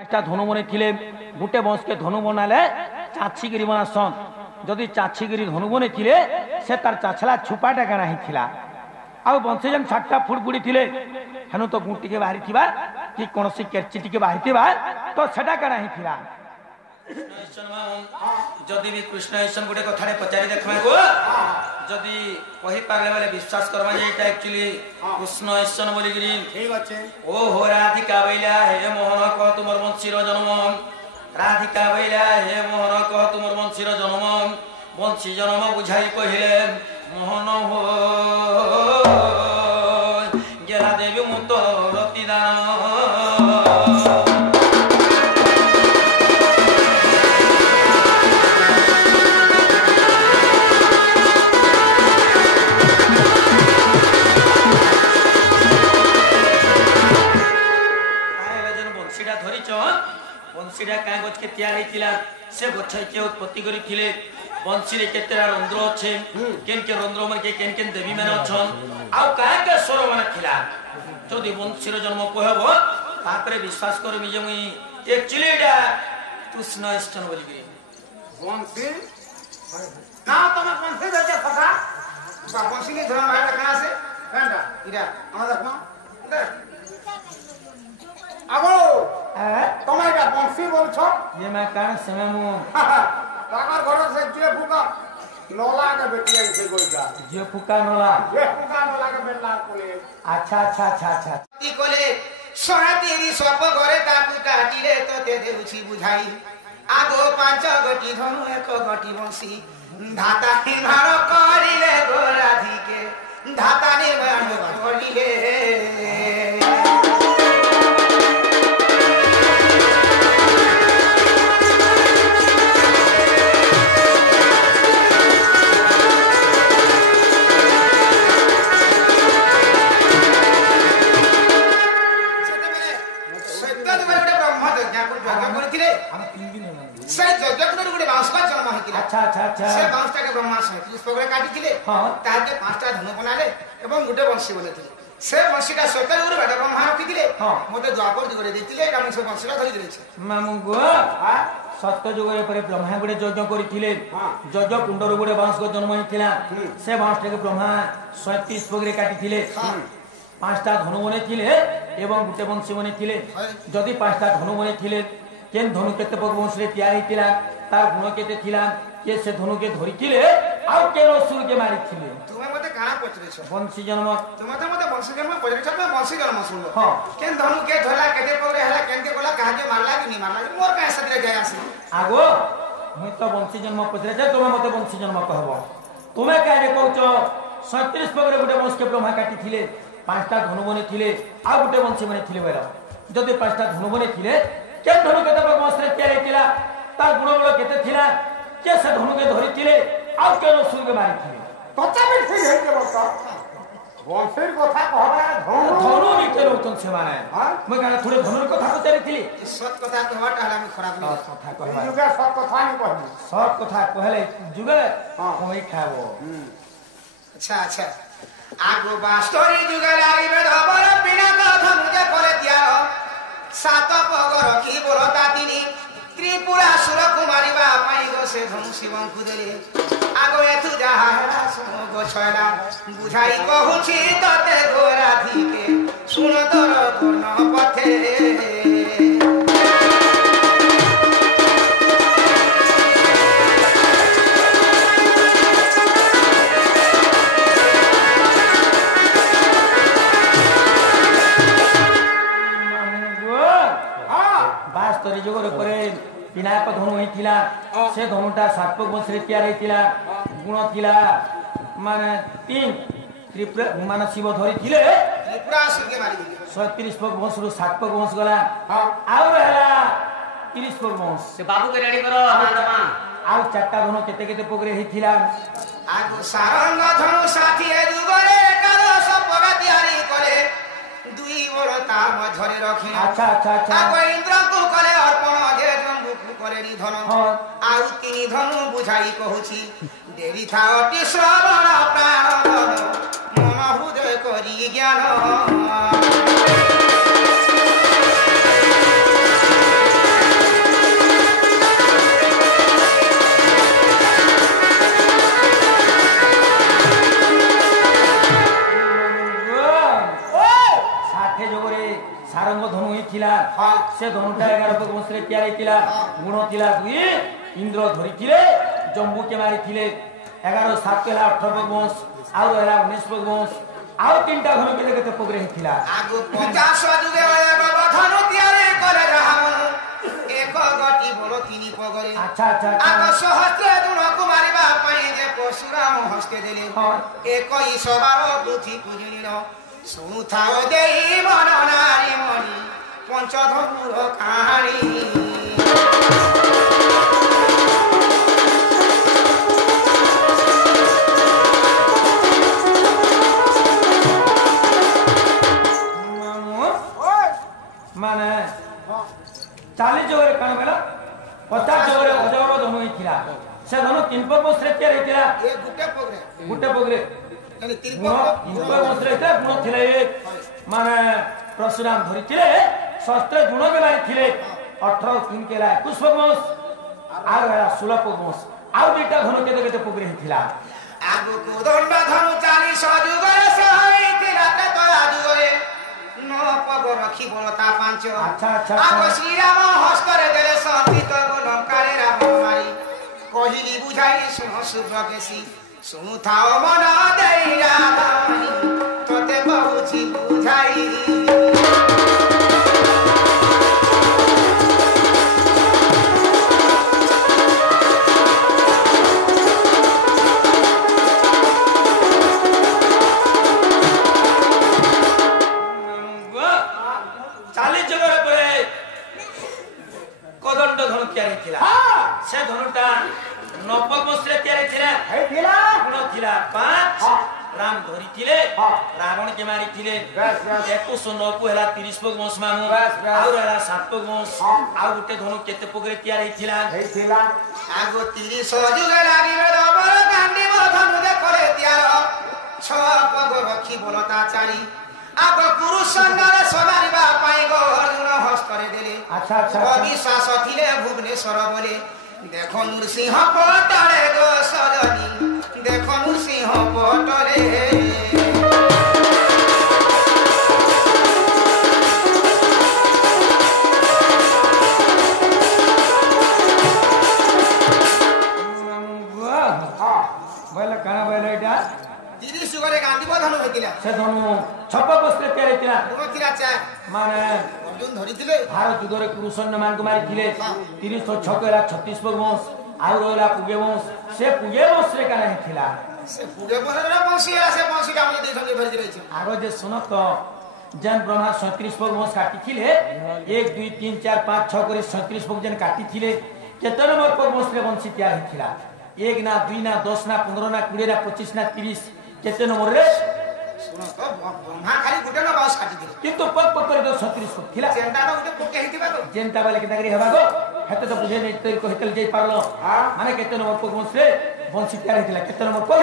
पाँचटा धनु बने थिले गुटे बंश के धनु बनाले चाछीगिरी बनासन जदि चाछीगिरी धनु बने थिले से तार चाछला छुपाटा काना ही थिला आ बंशी जन 7टा फुट बुड़ी थिले हेनु तो गुटी के बाहरी थिबा कि कोनसी केरची टिके बाहरी थिबा तो सेटा काना ही थिला जदि भी कृष्ण ईश्वर गोटे कथारे पचारि देखमा गो जदि कहि पागले वाले विश्वास करबा जे एटा एक्चुअली कृष्ण ईश्वर बोली गिरी ठीक अच्छे ओ हो राधिका बैला हे मोहन कह तुमर वंशीर जन्म राधिका बैला हे मोहन कह तुमर वंशीर जन्म वंशी जन्म बुझाई कहिले मोहन हो गेला देवी मुत रतिदान बंशीटा क्या गच के तैयार होता से गछ के उत्पत्ति करते बंशी केतेरा रंध्र अच्छे केन के रंध्र मन के केन केन देवी मैंने अच्छन आउ क्या क्या स्वर मान थिला जदि बंशीर जन्म कहब तापरे विश्वास करमी जे मुई एक्चुअली एटा कृष्ण ईष्टन बोली गिरी बंशी ना तमे बंशी देते फटा बंशी के धरम आटा कहां से कंडा इरा हम देखो आगो तुम्हें क्या बंशी बोल छो ये मैं कान समय मु ताकर घर से जे फुका नोला के बेटिया से कोई का जे फुका नोला के बेटा कोले अच्छा ती कोले सोना तेरी सप घरे ताकू काटिले तो ते देउछि बुझाई आगो 5 गटी धनु 1 गटी बंशी धाता हिमार करिले गोराधी के धाता ने बाण करिले अच्छा से 5टा के ब्रह्मा से पगड़े काटी थिले हां ताके 5टा धनु बनाले एवं गुटे बंशी बनेथिले से बंशीटा सतल गुरु बेटा ब्रह्मा रखी थिले हां मते द्वापर जुगरे देथिले एटा हम से बंशीटा धरि देले छै मामु गो हां सत्य जुगरे परे ब्रह्मा गुडे यज्ञ करिथिले यज्ञ कुंडर गुडे बांस को जन्म हिथिला से बांसटा के ब्रह्मा 37 पगड़े काटी थिले 5टा धनु बनेथिले एवं गुटे बंशी बनेथिले जदि 5टा धनु बनेथिले केन धनु केते पग बंशी तैयार हिथिला तार गुण केते थिला के से धनु के धरि थिले आउ के असुर के मारि थिले तुमे मते काना पचरे छ वंशी जन्म तुमे मते वंशी जन्म पचरे छ वंशी जन्म सुन लो हां केन धनु के धला केते पगरे हला केन के बोला कहा के मारला कि नहीं मारला मोर का सदरे जाय आसी आगो मुई तो वंशी जन्म पचरे छ तुमे मते वंशी जन्म कहबो तुमे काहे कहउछ 37 पगरे गुटे वंश के ब्रह्मा काटी थिले 5टा धनु बने थिले आ गुटे वंशी बने थिले बेरा जदि 5टा धनु बने थिले केन धनु केते पग वंश रे तैयार हितिला तार गुण बल केते थिला के से धनु के धरि थिले आ के असुर के मारि थिले पचा भी ठीक है के बता वंशीर कथा कहबा धनु निते रहतन से माने मैं कहला थोड़े धनुर कथा पचारि थिली सत कथा कहटा हला में खराब नहीं कथा कहबा जुगे सत कथा नहीं कहनी सत कथा कहले जुगे कोई खाबो अच्छा आगो बास्टोरी जुगे लागिबे धबर बिना कथा मुझे करे दिया सात पग रखी बोलता तिनी त्रिपुरा सुर कुमारी बापाई गो से धनु शिवं खुदले आगो एथु जहा हेला सुनो गो छला बुझाई कहूछि तते गोराधी के सुन तोर गुण पथे बास्तरी जुगर परे विनायक धनु होइथिला से धनुटा सातपक वंश रे तैयार होइथिला गुण थिला माने 3 त्रिपुरा माने शिव धरि थिले त्रिपुरा असुर के मारी दिले 37 पक वंश रु 7 पक वंश गला आउ रहला 30 पक वंश से बाबू के रेडी करो मामा आउ 4टा धनु केते केते पगरे होइथिला आगो सारंग धनु साथी ए जुगरे एकादश पग तैयारी करे दुई बड़ता मझरे रखी अच्छा आगो इंद्र को करे अर्पण जे जंबु को करे रि धन आउ 3 धनु बुझाई कहूछि देवी था अति श्रवण प्राण मन हृदय करी ज्ञान से धनुटा 11 पग बंश रे तैयार हेतिला गुण थिला 2 इंद्र धरिथिले जम्बू के मारिथिले 11 7 केला 18 पग बंश आउ रहला 19 पग बंश आउ तीनटा धनु केते पग रे हेतिला आगु 50 जुगे धनु तैयार करे रावण एक गति बोलो 3 पगरे अच्छा अच्छा आगो सहस्त्र गुण को मारिबा पई जे परशुराम हस्ते देले एक ही सवार बुद्धि कुजिनिन सुथाओ देई मन नारी मणि पंचधनुर कहानी माने 40 जगह कान बेला 50 जगह अजब धनु हिथिला से धनु 3 पग बंश रे तैयार हेतिला ए गुटे पगरे यानी 3 पग बंश रे गुण थिले माने परशुराम धरिथिले शस्त्र गुण के मारिथिले 18 3 केला 21 पग बंश आ 16 पग बंश आउ दुईटा धनु केते पग रे हिथिला आगु कोदंड धनु 40 जुगरे सहिथिला तो जुगरे 9 पग रखी बलता 5 अच्छा अच्छा आगो श्रीराम हस्तरे देले संतित लंकारे रावण मारी कहिली बुझाई सुन सुभकेसी सुनु थाओ मन देई राधानी तोते बहुची बुझाई से धनुटा 9 पग बंश रे तैयार हेतिला गुण थिला 5 राम धरिथिले रावण के मारिथिले 2109 को हला 30 पग बंश मामु आउ रहला 7 पग बंश आउ गुटे धनु केते पग रे तैयार हेतिला आगो 30 जुगे लागिबे डबर गांडी धनु दे करे तैयार 6 पग रखी बोलता 4 आगो पुरुष संगरे सवारिबा पाई गो अर्जुन हस्तरे देले अच्छा अच्छा अविश्वास थिले भुवनेश्वर बोले देखो नृसिंह पटरे गो सजनी देखो नृसिंह पटरे बोले काना बोले एटा 30 जुगरे गांधी धनु हेतिला से धनु 6 पग बंश रे तैयार हेतिला गुण थिला 4 माने अर्जुन धरिथिले भारत युद्धरे कुरुसैन्य मान को मारिथिले 30 छकेला 36 पग बंश आउ रहला पुगे बंश से पुगे बंश रे काना हिथिला से पुगे बंश से बंशी का हम देखन धरि रहिछि आरो जे सुनो तो जन ब्रह्मा 37 पग बंश काटिथिले 1 2 3 4 5 6 करे 37 पग जन काटिथिले केते नंबर पग बंश रे बंशी तैयार हिथिला 1 ना 2 ना 10 ना 15 ना 20 ना 25 ना 30 केते नंबर रे सुनो तो ब्रह्मा खाली गुटे न बंश काटि दिले किंतु पग पग करे तो 36 पग थिला जेंटा तो गुटे पोके हितिबा तो जेंटा बाले केता करी हेबा गो हेते तो बुझे नै तो हेतल जई पारलो माने केते नंबर पग बंश रे बंशी तैयार हिथिला केते नंबर पग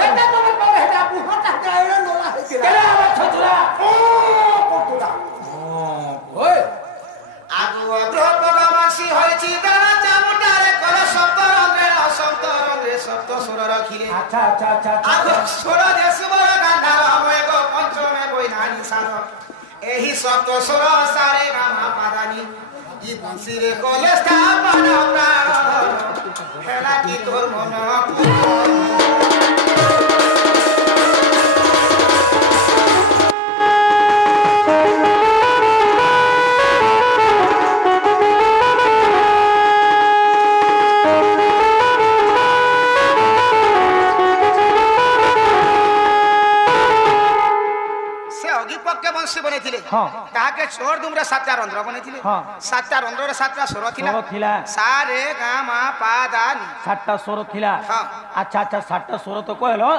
हेता पुहता कायरा लोला हितिला केला छछुरा पोकुदा ओए आगु अग्रह पग बंशी होइछि दाना चामुटारे कल सप्त सुर रखिले अच्छा अच्छा अच्छा आगु सुर देशवर गांधार मयगो पंचमे बइनानी सार एही सप्त सुर सारे गामा पादानी ई बंशी रे कले स्थापन प्राण हेला की तोर मन ताके छोड़ दुमरे 7 रंध्र बनेथिले 7 रंध्र 7 स्वर थिला सा रे गा मा पा दा नी 7 स्वर थिला अच्छा अच्छा 7 स्वर तो कहलो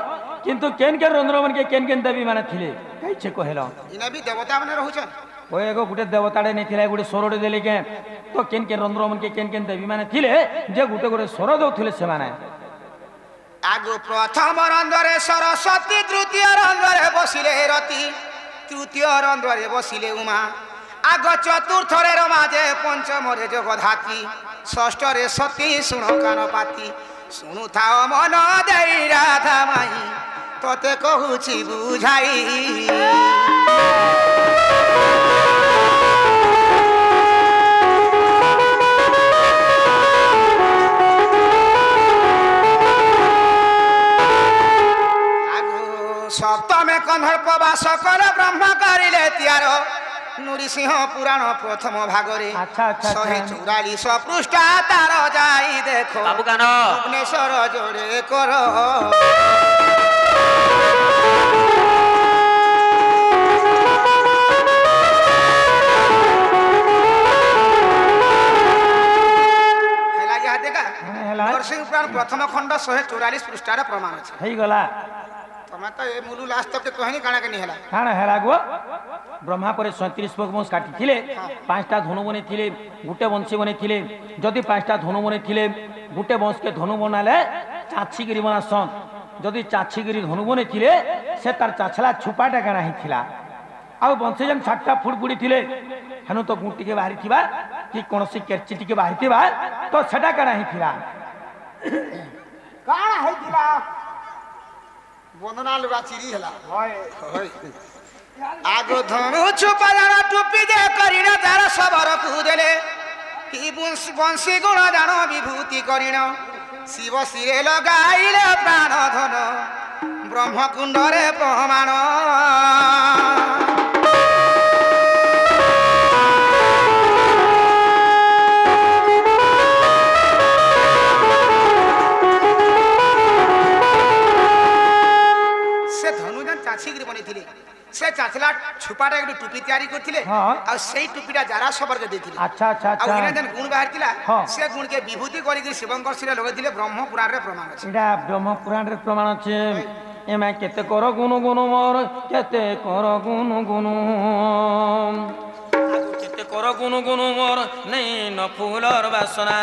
किंतु केन केन रंध्र मन के केन देवी माने थिले कैसे कहलो इना भी देवता माने रहउछन ओए एगो गुटे देवताडे नै थिला गुटे स्वरडे देले के तो केन रंध्र मन के केन देवी माने थिले जे गुटे गुटे स्वर दउथिले से माने आगो प्रथम रंध्रे सरस्वती तृतीय रंध्रे बसिले रति तृतीय रंध्रे बसिले उमा आग चतुर्थ रे रमाजे पंचम रे जगधात्री षष्ठ रे सती सुण कान पाती सुनु थाओ मन देई राधा माई तोते कहूची बुझाई কন্ধর্প বাস কর ব্রহ্ম করিলে তিয়ার নৃসিংহ পুরাণ প্রথম ভাগরে আচ্ছা, আচ্ছা, আচ্ছা। 144 পৃষ্ঠা তার যাই দেখো বাবু কান ভুবনেশ্বর জোরে কর নরসিংহ পুরাণ প্রথম খণ্ড 144 পৃষ্ঠার প্রমাণ আছে ହେଇଗଲା তুমি তো এ মূলু লাস্ট তক কহিনি কাଣା কেনি হেলা କାଣ ହେଲା ଗୋ ବ୍ରହ୍ମା ପରେ 37 ପଗ ବଂଶ କାଟିଥିଲେ 5ଟା ଧନୁ ବନେଇଥିଲେ ଗୋଟେ ବଂଶୀ ବନେଇଥିଲେ ଯଦି 5ଟା ଧନୁ ବନେଇଥିଲେ ଗୋଟେ ବଂଶକେ ଧନୁ ବନାଲେ ଚାଛିଗିରି ବନାସନ୍ ଯଦି ଚାଛିଗିରି ଧନୁ ବନେଇଥିଲେ ସେ ତାର ଚାଛଲା ଛୁପାଟା କାଣା ହେଇଥିଲା ଆଉ ବଂଶୀ ଯେନ୍ 7ଟା ଫୁଟ ବୁଡ଼ିଥିଲେ ହେନୁ ତ ଗୁଁ ଟିକେ ବାହାରିଥିବା କି କୌଣସି କେର୍ଚି ଟିକେ ବାହାରିଥିବା ତ ସେଟା କାଣା ହେଇଥିଲା କାଣା ହେଇଥିଲା বন্দনা লুগা চিরি হেলা আগ ধনু ছুপাদার টুপি দে করিণ তার সবর কুদেলে কি বংশী গুণ জান বিভূতি করিণ শিব শিরে লগাইলে প্রাণ ধন ব্রহ্মকুণ্ডরে প্রমাণ চাছিগিরি বনেইଥିଲେ সে চাছলা ছুপাটা একটু টুপি তৈরি করଥିଲେ আর সেই টুপিটা যারা সবরকে দিয়েছিলে আচ্ছা আচ্ছা আর আচ্ছা ওইনা যেন গুণ বাহারিলা সে গুণকে বিভূতি করিকি শিবঙ্কর শিরে লগাইଥିଲେ ব্রহ্ম পুরাণরে প্রমাণ আছে এটা ব্রহ্ম পুরাণরে প্রমাণ আছে এমা কেতে কর গুণ গুণ মোর কেতে কর গুণ গুণ কেতে কর গুণ গুণ মোর নেই ন ফুলর বাসনা